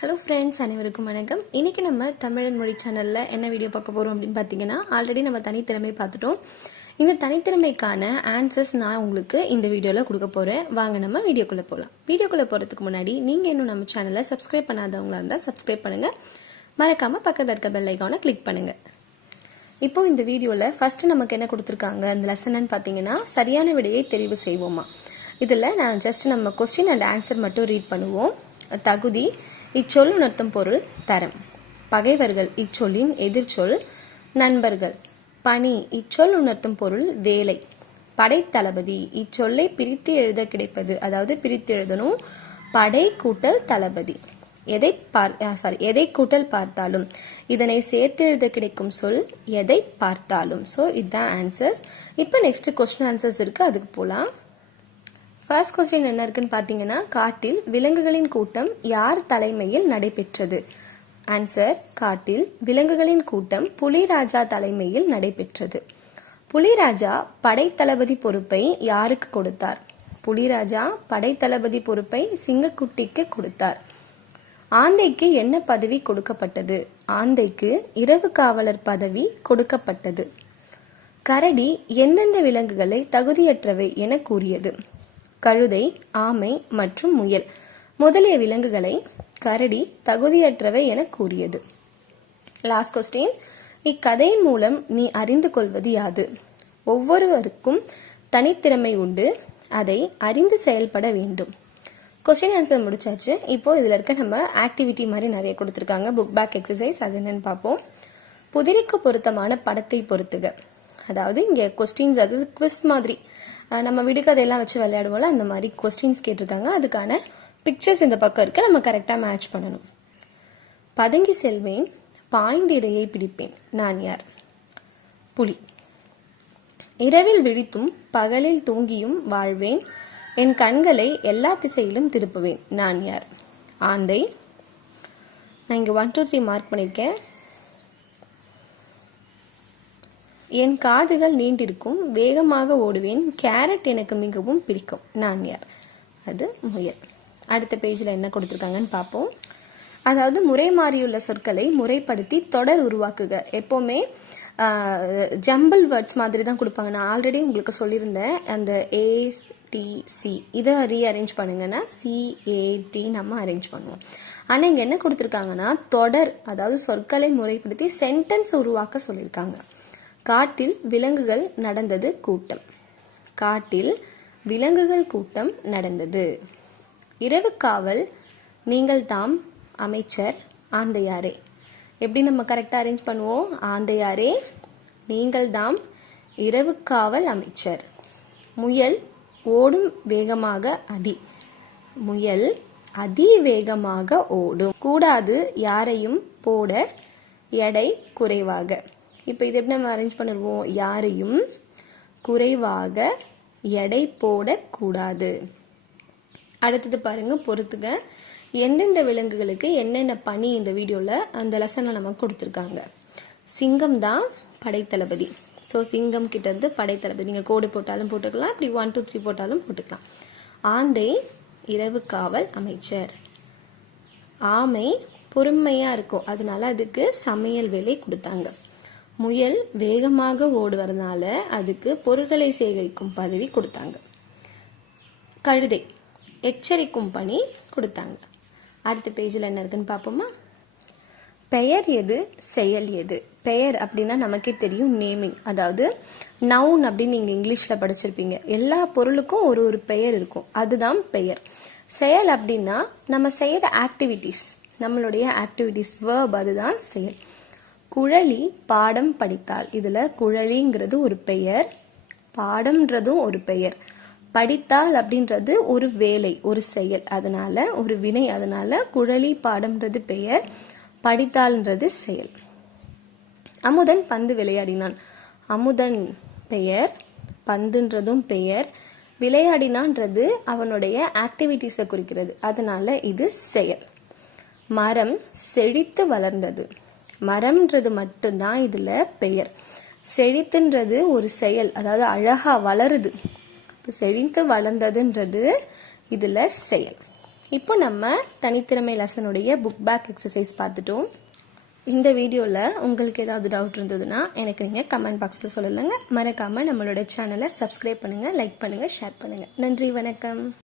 Hello friends அனைவருக்கும் வணக்கம். இன்றைக்கி நம்ம தமிழன் மொழி சேனலில் என்ன வீடியோ பார்க்க போகிறோம் அப்படின்னு பார்த்தீங்கன்னா ஆல்ரெடி நம்ம தனித்திறமை பார்த்துட்டோம். இந்த தனித்திறமைக்கான ஆன்சர்ஸ் நான் உங்களுக்கு இந்த வீடியோவில் கொடுக்க போகிறேன் வாங்க நம்ம வீடியோக்குள்ளே போகலாம் வீடியோக்குள்ளே போகிறதுக்கு முன்னாடி நீங்கள் இன்னும் நம்ம சேனலை சப்ஸ்கிரைப் பண்ணாதவங்களா இருந்தால் சப்ஸ்கிரைப் பண்ணுங்கள் மறக்காமல் பக்கத்தில் இருக்க பெல் ஐக்கானை கிளிக் பண்ணுங்கள் இப்போ இந்த வீடியோவில் ஃபர்ஸ்ட் நமக்கு என்ன கொடுத்துருக்காங்க? இந்த லெசன்னு பார்த்தீங்கன்னா சரியான விடையை தெரிவு செய்வோமா? இதில் நான் ஜஸ்ட் நம்ம கொஸ்டின் அண்ட் ஆன்சர் மட்டும் ரீட் பண்ணுவோம். தகுதி இச்சொல் உணர்த்தும் பொருள் தரம். பகைவர்கள் இச்சொல்லின் எதிர்ச்சொல் நண்பர்கள். பணி இச்சொல் உணர்த்தும் பொருள் வேலை. படைத்தளபதி இச்சொல்லை பிரித்து எழுத கிடைப்பது அதாவது பிரித்து எழுதணும் படை கூட்டல் தளபதி. எதை பார் சாரி எதை கூட்டல் பார்த்தாலும். இதனை சேர்த்து எழுத கிடைக்கும் சொல் எதை பார்த்தாலும். ஸோ இதுதான் ஆன்சர்ஸ் இப்போ நெக்ஸ்ட் கொஸ்டின் ஆன்சர்ஸ் இருக்கு. அதுக்கு போகலாம் ஃபர்ஸ்ட் கொஸ்டின் என்ன இருக்குன்னு பார்த்தீங்கன்னா காட்டில் விலங்குகளின் கூட்டம் யார் தலைமையில் நடைபெற்றது? ஆன்சர் காட்டில் விலங்குகளின் கூட்டம் புலிராஜா தலைமையில் நடைபெற்றது. புலிராஜா படைத்தளபதி பொறுப்பை யாருக்கு கொடுத்தார்? புலிராஜா படைத்தளபதி பொறுப்பை சிங்கக்குட்டிக்கு கொடுத்தார். ஆந்தைக்கு என்ன பதவி கொடுக்கப்பட்டது? ஆந்தைக்கு இரவு காவலர் பதவி கொடுக்கப்பட்டது. கரடி எந்தெந்த விலங்குகளை தகுதியற்றவை என கூறியது. கழுதை ஆமை மற்றும் முயல் முதலிய விலங்குகளை கரடி தகுதியற்றவை என கூறியது. லாஸ்ட் கொஸ்டின் இக்கதையின் மூலம் நீ அறிந்து கொள்வது யாது? ஒவ்வொருவருக்கும் தனித்திறமை உண்டு. அதை அறிந்து செயல்பட வேண்டும். கொஸ்டின் ஆன்சர் முடிச்சாச்சு. இப்போ இதில் இருக்க நம்ம ஆக்டிவிட்டி மாதிரி நிறைய கொடுத்துருக்காங்க. புக் பேக் எக்ஸசைஸ் அது என்னன்னு பார்ப்போம். புதிரிக்கு பொருத்தமான படத்தை பொறுத்துக. அதாவது இங்கே கொஸ்டின்ஸ் அது குவிஸ் மாதிரி. நம்ம விடுகதையெல்லாம் வச்சு விளையாடுவோம்ல அந்த மாதிரி கொஸ்டின்ஸ் கேட்டிருக்காங்க. அதுக்கான பிக்சர்ஸ் இந்த பக்கம் இருக்கு. நம்ம கரெக்டாக மேட்ச் பண்ணணும். பதுங்கி செல்வேன் பாய்ந்து இரையை பிடிப்பேன். நான் யார்? புலி. இரவில் விழித்தும் பகலில் தூங்கியும் வாழ்வேன். என் கண்களை எல்லா திசையிலும் திருப்புவேன். நான் யார்? ஆந்தை. நான் இங்கே ஒன் டூ த்ரீ மார்க் பண்ணியிருக்கேன் என் காதுகள் நீண்டிருக்கும் வேகமாக ஓடுவேன். கேரட் எனக்கு மிகவும் பிடிக்கும். நான் யார்? அது முயல். அடுத்த பேஜில் என்ன கொடுத்துருக்காங்கன்னு பார்ப்போம். அதாவது முறை மாறியுள்ள சொற்களை முறைப்படுத்தி தொடர் உருவாக்குக. எப்போவுமே ஜம்பிள் வேர்ட்ஸ் மாதிரி தான் கொடுப்பாங்க. நான் ஆல்ரெடி உங்களுக்கு சொல்லியிருந்தேன். அந்த ஏ டி சி இதை ரீஅரேஞ்ச் பண்ணுங்கன்னா சிஏடி நம்ம அரேஞ்ச் பண்ணுவோம். ஆனால் இங்கே என்ன கொடுத்துருக்காங்கன்னா தொடர் அதாவது சொற்களை முறைப்படுத்தி சென்டென்ஸ் உருவாக்க சொல்லியிருக்காங்க. காட்டில் விலங்குகள் நடந்தது கூட்டம். காட்டில் விலங்குகள் கூட்டம் நடந்தது. இரவு காவல் நீங்கள் தாம் அமைச்சர் ஆந்தையாரே. எப்படி நம்ம கரெக்டாக அரேஞ்ச் பண்ணுவோம்? ஆந்தையாரே நீங்கள் தாம் இரவு காவல் அமைச்சர். முயல் ஓடும் வேகமாக அதி. முயல் அதி வேகமாக ஓடும். கூடாது யாரையும் போட எடை குறைவாக. இப்போ இது எப்படி நம்ம அரேஞ்ச் பண்ணிடுவோம்? யாரையும் குறைவாக எடை போடக்கூடாது. அடுத்தது பாருங்க பொறுத்துக்க எந்தெந்த விலங்குகளுக்கு என்னென்ன பணி இந்த வீடியோவில் அந்த லெசனில் நம்ம கொடுத்துருக்காங்க. சிங்கம் தான் படைத்தளபதி. ஸோ சிங்கம் கிட்ட இருந்து படைத்தளபதி. நீங்கள் கோடு போட்டாலும் போட்டுக்கலாம் இப்படி ஒன் டூ த்ரீ போட்டாலும் போட்டுக்கலாம். ஆந்தை இரவு காவல் அமைச்சர். ஆமை பொறுமையாக இருக்கும். அதனால அதுக்கு சமையல் வேலை கொடுத்தாங்க. முயல் வேகமாக ஓடுவதனால அதுக்கு பொருட்களை சேகரிக்கும் பதவி கொடுத்தாங்க. கழுதை எச்சரிக்கும் பணி கொடுத்தாங்க. அடுத்த பேஜில் என்ன இருக்குன்னு பார்ப்போமா? பெயர் எது செயல் எது? பெயர் அப்படின்னா நமக்கே தெரியும் நேமிங் அதாவது நவுன் அப்படின்னு நீங்கள் இங்கிலீஷில் படிச்சிருப்பீங்க. எல்லா பொருளுக்கும் ஒரு ஒரு பெயர் இருக்கும். அதுதான் பெயர். செயல் அப்படின்னா நம்ம செய்கிற ஆக்டிவிட்டீஸ் நம்மளுடைய ஆக்டிவிட்டீஸ் வேர்ப் அதுதான் செயல். குழலி பாடம் படித்தாள். இதில் குழலிங்கிறது ஒரு பெயர் பாடம்ன்றதும் ஒரு பெயர். படித்தால் அப்படின்றது ஒரு வேலை ஒரு செயல். அதனால ஒரு வினை அதனால குழலி பாடம்ன்றது பெயர் படித்தாள்ன்றது செயல். அமுதன் பந்து விளையாடினான். அமுதன் பெயர் பந்துன்றதும் பெயர். விளையாடினான்றது அவனுடைய ஆக்டிவிட்டீஸை குறிக்கிறது. அதனால இது செயல். மரம் செழித்து வளர்ந்தது. மரம்ன்றது மட்டும்தான் இதில் பெயர். செழித்துன்றது ஒரு செயல் அதாவது அழகாக வளருது. இப்போ செழித்து வளர்ந்ததுன்றது இதில் செயல். இப்போ நம்ம தனித்திறமை லெசனுடைய புக் பேக் எக்ஸசைஸ் பார்த்துட்டோம். இந்த வீடியோவில் உங்களுக்கு ஏதாவது டவுட் இருந்ததுன்னா எனக்கு நீங்கள் கமெண்ட் பாக்ஸில் சொல்லலைங்க மறக்காமல் நம்மளோட சேனலை சப்ஸ்கிரைப் பண்ணுங்கள் லைக் பண்ணுங்கள் ஷேர் பண்ணுங்கள் நன்றி வணக்கம்.